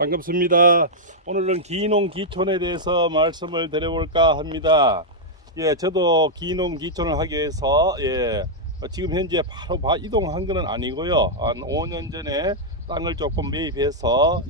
반갑습니다. 오늘은 기농기촌에 대해서 말씀을 드려볼까 합니다. 저도 기농기촌을 하기 위해서 지금 현재 바로 이동한 것은 아니고요. 한 5년 전에 땅을 조금 매입해서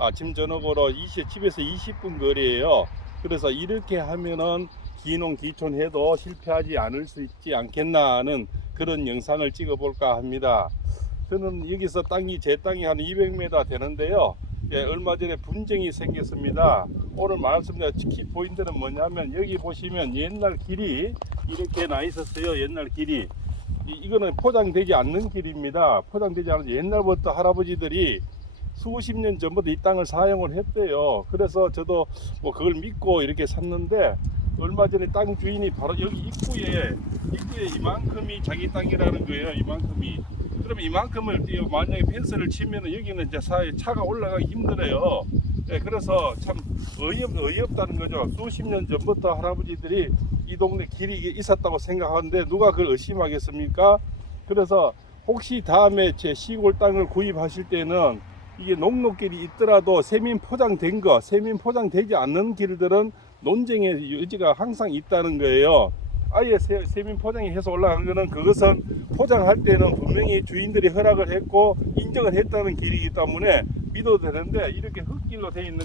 아침 저녁으로 집에서 20분 거리예요. 그래서 이렇게 하면은 기농기촌 해도 실패하지 않을 수 있지 않겠나 하는 그런 영상을 찍어볼까 합니다. 저는 여기서 제 땅이 한 200m 되는데요. 얼마 전에 분쟁이 생겼습니다. 오늘 말씀드린 키 포인트는 뭐냐면, 여기 보시면 옛날 길이 이렇게 나 있었어요. 옛날 길이. 이거는 포장되지 않는 길입니다. 포장되지 않은, 옛날부터 할아버지들이 수십 년 전부터 이 땅을 사용을 했대요. 그래서 저도 뭐 그걸 믿고 이렇게 샀는데, 얼마 전에 땅 주인이 바로 여기 입구에 이만큼이 자기 땅이라는 거예요. 이만큼이. 그러면 이만큼을 만약에 펜스를 치면은 여기는 이제 차가 올라가기 힘들어요. 그래서 참 어이없다는 거죠. 수십 년 전부터 할아버지들이 이 동네 길이 있었다고 생각하는데 누가 그걸 의심하겠습니까? 그래서 혹시 다음에 제 시골 땅을 구입하실 때는 이게 녹록길이 있더라도 세민 포장되지 않는 길들은 논쟁의 여지가 항상 있다는 거예요. 아예 세민 포장이 해서 올라간 거는, 그것은 포장할 때는 분명히 주인들이 허락을 했고 인정을 했다는 길이기 때문에 믿어도 되는데, 이렇게 흙길로 되어 있는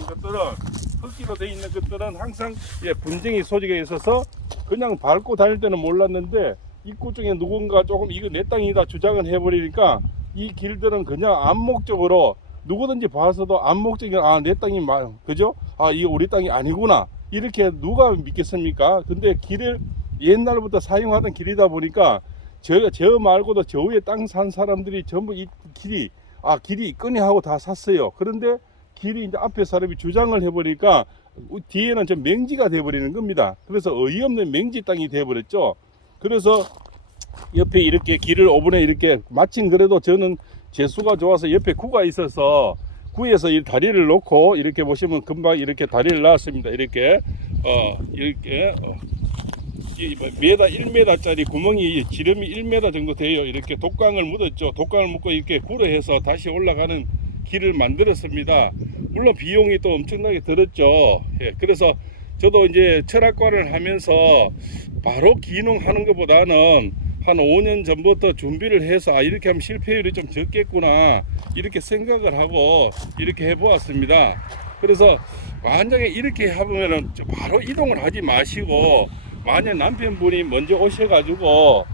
것들은 항상 분쟁의 소지가 있어서 그냥 밟고 다닐 때는 몰랐는데, 입구 중에 누군가 조금 이거 내 땅이다 주장을 해버리니까 이 길들은 그냥 암묵적으로 누구든지 봐서도 암묵적인, 내 땅이 그죠? 이거 우리 땅이 아니구나, 이렇게 누가 믿겠습니까? 근데 길을 옛날부터 사용하던 길이다 보니까 저 말고도 저 위에 땅 산 사람들이 전부 이 길이 있거니 하고 다 샀어요. 그런데 길이 이제 앞에 사람이 주장을 해버리니까 뒤에는 좀 맹지가 돼버리는 겁니다. 그래서 어이없는 맹지 땅이 돼버렸죠. 그래서 옆에 이렇게 길을 5분에 이렇게, 마침 그래도 저는 재수가 좋아서 옆에 구가 있어서 구에서 이 다리를 놓고 이렇게 보시면 금방 이렇게 다리를 놨습니다. 이렇게 메다 1m짜리 구멍이, 지름이 1m 정도 돼요. 이렇게 독강을 묻었죠. 독강을 묻고 이렇게 구로해서 다시 올라가는 길을 만들었습니다. 물론 비용이 또 엄청나게 들었죠. 그래서 저도 이제 철학과를 하면서 바로 기농하는 것보다는 한 5년 전부터 준비를 해서 이렇게 하면 실패율이 좀 적겠구나, 이렇게 생각을 하고 이렇게 해보았습니다. 그래서 만약에 이렇게 하면은 바로 이동을 하지 마시고, 만약 남편분이 먼저 오셔가지고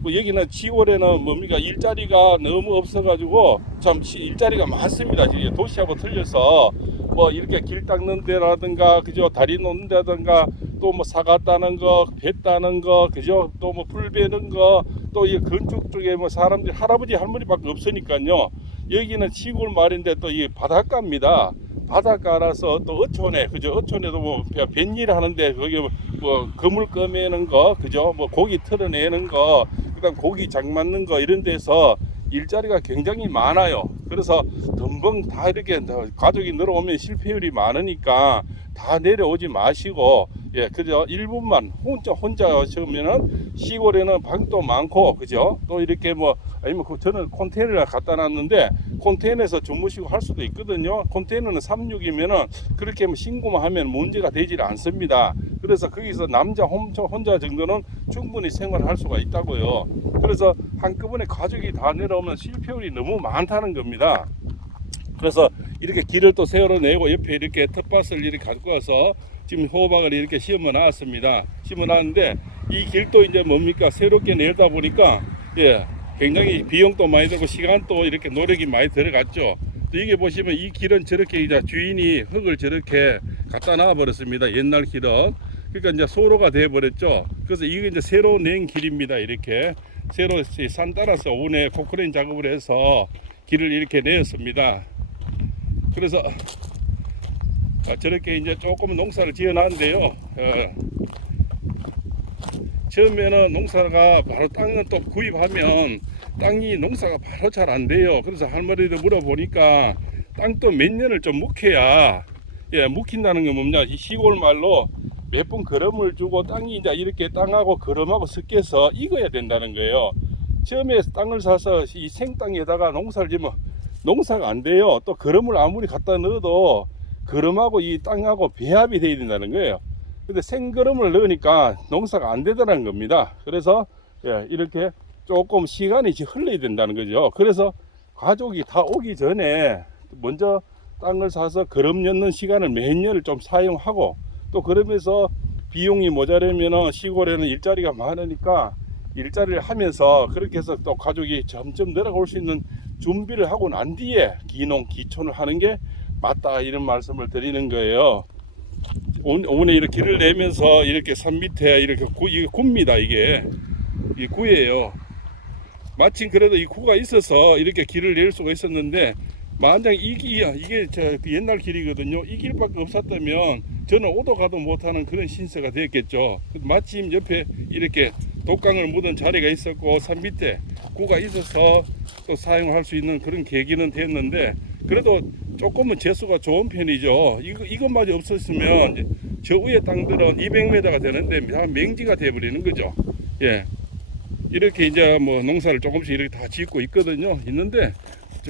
뭐 여기는 시골에는 뭡니까, 일자리가 너무 없어가지고 참 일자리가 많습니다. 지금 도시하고 틀려서 뭐 이렇게 길 닦는 데라든가, 그죠, 다리 놓는 데라든가, 또 뭐 사과 따는 거, 배 따는 거, 그죠, 또 뭐 풀 베는 거, 또 이 건축 쪽에 뭐 사람들이 할아버지 할머니밖에 없으니까요. 여기는 시골 말인데 또 이 바닷가입니다. 바닷가라서 또 어촌에, 그죠, 어촌에도 뭐 뱃일 하는데 거기 뭐 그물 꺼매는 거, 그죠, 뭐 고기 털어내는 거, 그다음 고기 장 맞는 거, 이런 데서 일자리가 굉장히 많아요. 그래서 덤벙 다 이렇게 가족이 늘어오면 실패율이 많으니까 다 내려오지 마시고, 그죠, 일부만 혼자 오시면은 시골에는 방도 많고, 그죠, 또 이렇게 뭐 아니면 저는 컨테이너를 갖다 놨는데 컨테이너에서 주무시고 할 수도 있거든요. 컨테이너는 36이면은 그렇게 신고만 하면 문제가 되질 않습니다. 그래서 거기서 남자 혼자 정도는 충분히 생활할 수가 있다고요. 그래서 한꺼번에 가족이 다 내려오면 실패율이 너무 많다는 겁니다. 그래서 이렇게 길을 또 세워내고 옆에 이렇게 텃밭을 이렇게 갖고 와서 지금 호박을 이렇게 심어 놨습니다. 심어 놨는데 이 길도 이제 뭡니까, 새롭게 내다 보니까 굉장히 비용도 많이 들고 시간도 이렇게 노력이 많이 들어갔죠. 또 이게 보시면 이 길은 저렇게 이제 주인이 흙을 저렇게 갖다 놔 버렸습니다. 옛날 길은. 그러니까 이제 소로가 돼 버렸죠. 그래서 이게 이제 새로 낸 길입니다. 이렇게 새로 산 따라서 오늘 코크레인 작업을 해서 길을 이렇게 내었습니다. 그래서 저렇게 이제 조금 농사를 지어 놨는데요. 처음에는 농사가 바로 땅을 또 구입하면 농사가 바로 잘 안 돼요. 그래서 할머니들 물어보니까 땅도 몇 년을 좀 묵혀야, 묵힌다는 게 뭐냐, 이 시골 말로 몇 번 거름을 주고 땅이 이제 이렇게 땅하고 거름하고 섞여서 익어야 된다는 거예요. 처음에 땅을 사서 이 생땅에다가 농사를 지면 농사가 안 돼요. 또 거름을 아무리 갖다 넣어도 거름하고 이 땅하고 배합이 돼야 된다는 거예요. 근데 생거름을 넣으니까 농사가 안 되더라는 겁니다. 그래서 이렇게 조금 시간이 흘러야 된다는 거죠. 그래서 가족이 다 오기 전에 먼저 땅을 사서 거름 넣는 시간을 몇 년을 좀 사용하고, 또 그러면서 비용이 모자라면 시골에는 일자리가 많으니까 일자리를 하면서 그렇게 해서 또 가족이 점점 늘어올 수 있는 준비를 하고 난 뒤에 기농 기촌을 하는 게 맞다, 이런 말씀을 드리는 거예요. 오늘 이렇게 길을 내면서 이렇게 산 밑에 이렇게 이게 구입니다. 이게 구예요. 마침 그래도 이 구가 있어서 이렇게 길을 낼 수가 있었는데, 만약 이게 그 옛날 길이거든요. 이 길밖에 없었다면 저는 오도 가도 못하는 그런 신세가 되었겠죠. 마침 옆에 이렇게 독강을 묻은 자리가 있었고 산 밑에 구가 있어서 또 사용할 수 있는 그런 계기는 됐는데, 그래도 조금은 재수가 좋은 편이죠. 이것마저 없었으면 저 위에 땅들은 200m가 되는데 다 맹지가 되어버리는 거죠. 예. 이렇게 이제 뭐 농사를 조금씩 이렇게 다 짓고 있는데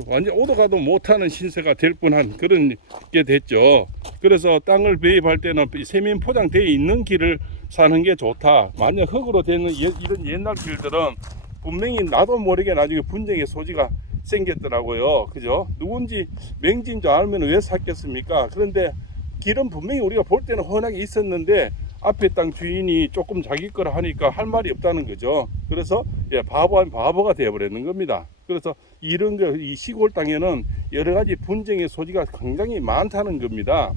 완전 오도 가도 못하는 신세가 될 뻔한 그런 게 됐죠. 그래서 땅을 배입할 때는 세면 포장되어 있는 길을 사는 게 좋다. 만약 흙으로 되는 이런 옛날 길들은 분명히 나도 모르게 나중에 분쟁의 소지가 생겼더라고요. 그죠? 누군지 맹지인 줄 알면 왜 샀겠습니까? 그런데 길은 분명히 우리가 볼 때는 훤하게 있었는데 앞에 땅 주인이 조금 자기 거라 하니까 할 말이 없다는 거죠. 그래서 바보한 바보가 되어버리는 겁니다. 그래서 이런 이 시골 땅에는 여러 가지 분쟁의 소지가 굉장히 많다는 겁니다.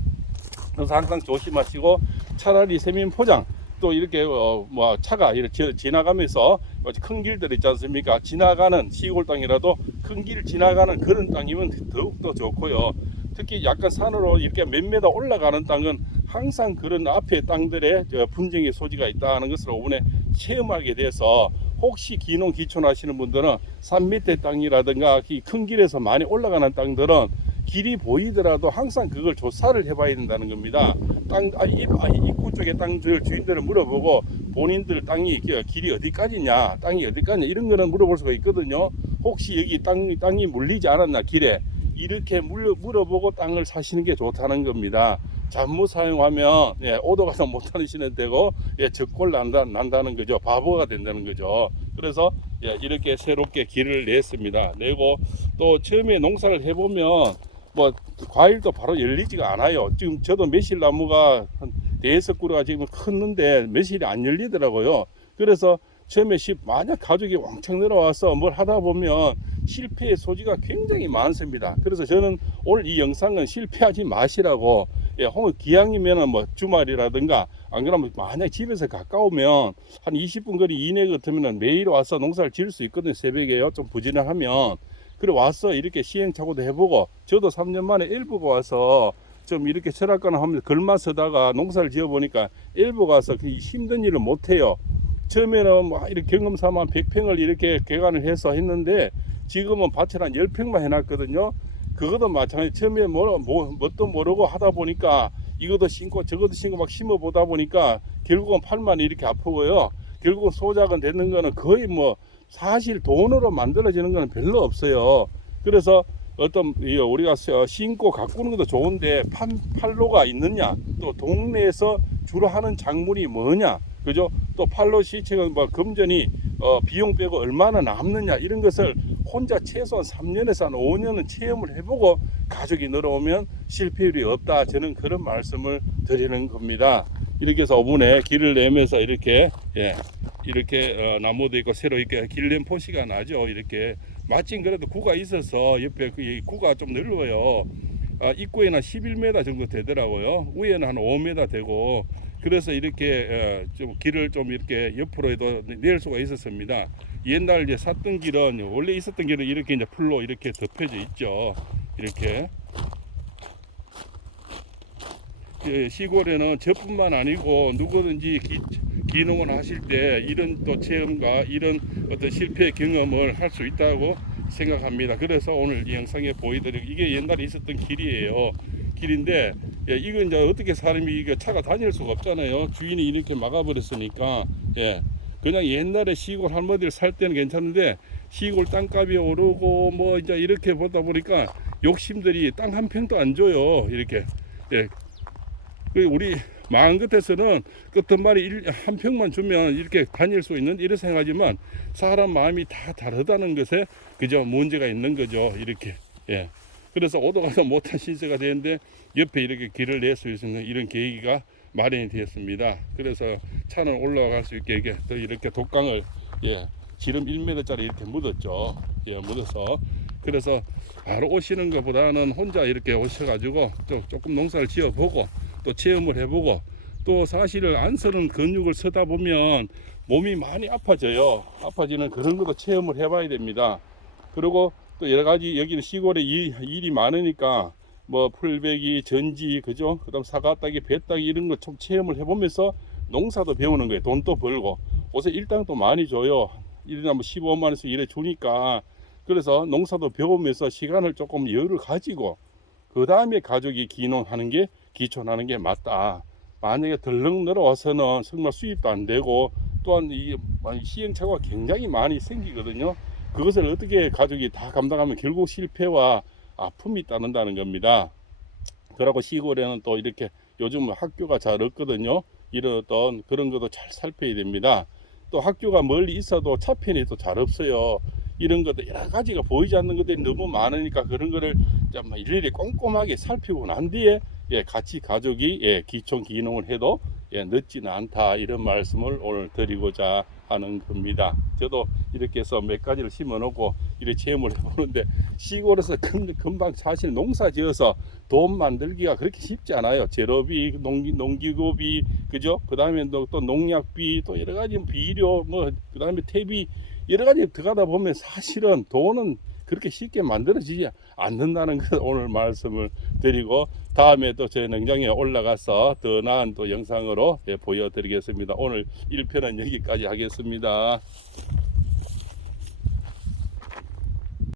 그래서 항상 조심하시고, 차라리 세면 포장, 또 이렇게 뭐 차가 이렇게 지나가면서 큰 길들 있지 않습니까? 지나가는 시골 땅이라도 큰 길 지나가는 그런 땅이면 더욱더 좋고요. 특히 약간 산으로 이렇게 몇 메다 올라가는 땅은 항상 그런 앞에 땅들의 분쟁의 소지가 있다는 것을 이번에 체험하게 돼서, 혹시 기농 기촌 하시는 분들은 산 밑에 땅이라든가 큰 길에서 많이 올라가는 땅들은 길이 보이더라도 항상 그걸 조사를 해봐야 된다는 겁니다. 입구 쪽에 땅 주인들을 물어보고 본인들 땅이 길이 어디까지냐, 땅이 어디까지냐, 이런 거는 물어볼 수가 있거든요. 혹시 여기 땅이 물리지 않았나 길에, 이렇게 물어보고 땅을 사시는 게 좋다는 겁니다. 잘못 사용하면 오도 가도 못하시는 되고 적골 난다는 거죠. 바보가 된다는 거죠. 그래서 이렇게 새롭게 길을 냈습니다. 내고 또 처음에 농사를 해보면 뭐 과일도 바로 열리지가 않아요. 지금 저도 매실나무가 한 4그루가 지금 컸는데 매실이 안 열리더라고요. 그래서 처음에 만약 가족이 왕창 늘어와서 뭘 하다 보면 실패의 소지가 굉장히 많습니다. 그래서 저는 오늘 이 영상은 실패하지 마시라고, 기왕이면은 뭐 주말이라든가, 안 그러면 만약 집에서 가까우면 한 20분 거리 이내 같으면 매일 와서 농사를 지을 수 있거든요. 새벽에요. 좀 부지런하면. 그래 와서 이렇게 시행착오도 해보고, 저도 3년 만에 일부가 와서 좀 이렇게 철학가나 하면서 걸맞서다가 농사를 지어보니까 일부가 와서 그 힘든 일을 못해요. 처음에는 뭐 이렇게 경험삼아 100평을 이렇게 개간을 해서 했는데 지금은 밭을 한 10평만 해놨거든요. 그것도 마찬가지. 처음에 뭣도 모르고 하다 보니까 이것도 심고 저것도 심고 막 심어보다 보니까 결국은 팔만 이렇게 아프고요. 결국은 소작은 되는 거는 거의 뭐 사실 돈으로 만들어지는 거는 별로 없어요. 그래서 어떤 우리가 심고 가꾸는 것도 좋은데 판로가 있느냐, 또 동네에서 주로 하는 작물이 뭐냐, 그죠? 또 판로 시책은 뭐 금전이 비용 빼고 얼마나 남느냐, 이런 것을 혼자 최소한 3년에서 한 5년은 체험을 해보고 가족이 늘어오면 실패율이 없다, 저는 그런 말씀을 드리는 겁니다. 이렇게 해서 5분에 길을 내면서 이렇게 나무도 있고 새로 이렇게 길낸 포시가 나죠. 이렇게 마침 그래도 구가 있어서 옆에 구가 좀 넓어요. 입구에는 11m 정도 되더라고요. 위에는 한 5m 되고, 그래서 이렇게 좀 길을 좀 이렇게 옆으로도 낼 수가 있었습니다. 옛날 이제 샀던 길은, 원래 있었던 길은 이렇게 이제 풀로 이렇게 덮여져 있죠. 이렇게. 시골에는 저뿐만 아니고 누구든지 기농을 하실 때 이런 또 체험과 이런 어떤 실패 경험을 할 수 있다고 생각합니다. 그래서 오늘 이 영상에 보여드리고, 이게 옛날에 있었던 길이에요. 길인데 이건 이제 어떻게 사람이 이거 차가 다닐 수가 없잖아요. 주인이 이렇게 막아버렸으니까. 그냥 옛날에 시골 할머니들 살 때는 괜찮은데 시골 땅값이 오르고 뭐 이제 이렇게 보다 보니까 욕심들이 땅 한 평도 안 줘요. 이렇게. 예. 우리 마음 끝에서는 끝한 마리 한 평만 주면 이렇게 다닐 수 있는 이런 생각하지만 사람 마음이 다 다르다는 것에 그저 문제가 있는 거죠. 이렇게. 예. 그래서 오도 가도 못한 신세가 되는데 옆에 이렇게 길을 낼 수 있는 이런 계기가 마련이 되었습니다. 그래서 차는 올라갈 수 있게 이렇게 독강을 지름 1m짜리 이렇게 묻었죠. 묻어서 그래서 바로 오시는 것보다는 혼자 이렇게 오셔가지고 조금 농사를 지어보고 또 체험을 해보고 또 사실은 안 쓰는 근육을 쓰다 보면 몸이 많이 아파져요. 아파지는 그런 것도 체험을 해봐야 됩니다. 그리고 또 여러 가지 여기는 시골에 일이 많으니까 뭐 풀베기, 전지, 그죠? 그다음 사과 따기, 배 따기 이런 거 좀 체험을 해보면서 농사도 배우는 거예요. 돈도 벌고 옷에 일당도 많이 줘요. 일이나 뭐 15만 원에서 이래 주니까 그래서 농사도 배우면서 시간을 조금 여유를 가지고 그 다음에 가족이 기농하는 게 기촌하는 게 맞다. 만약에 덜렁 내려와서는 정말 수입도 안 되고 또한 이 시행착오가 굉장히 많이 생기거든요. 그것을 어떻게 가족이 다 감당하면 결국 실패와 아픔이 따른다는 겁니다. 그러고 시골에는 또 이렇게 요즘 학교가 잘 없거든요. 이런 어떤 그런 것도 잘 살펴야 됩니다. 또 학교가 멀리 있어도 차편이 또 잘 없어요. 이런 것들 여러 가지가 보이지 않는 것들이 너무 많으니까 그런 거를 좀 일일이 꼼꼼하게 살피고 난 뒤에 같이 가족이 기촌 기농을 해도 늦지는 않다 이런 말씀을 오늘 드리고자 하는 겁니다. 저도 이렇게 해서 몇 가지를 심어 놓고 이렇게 체험을 해보는데 시골에서 금방 사실 농사 지어서 돈 만들기가 그렇게 쉽지 않아요. 재료비, 농기구비, 그죠? 그 다음에 또 농약비, 또 여러 가지 비료, 뭐 그 다음에 퇴비 여러 가지 들어가다 보면 사실은 돈은 그렇게 쉽게 만들어지지 않는다는 것을 오늘 말씀을 드리고 다음에 또 제 농장에 올라가서 더 나은 또 영상으로 보여드리겠습니다. 오늘 1편은 여기까지 하겠습니다.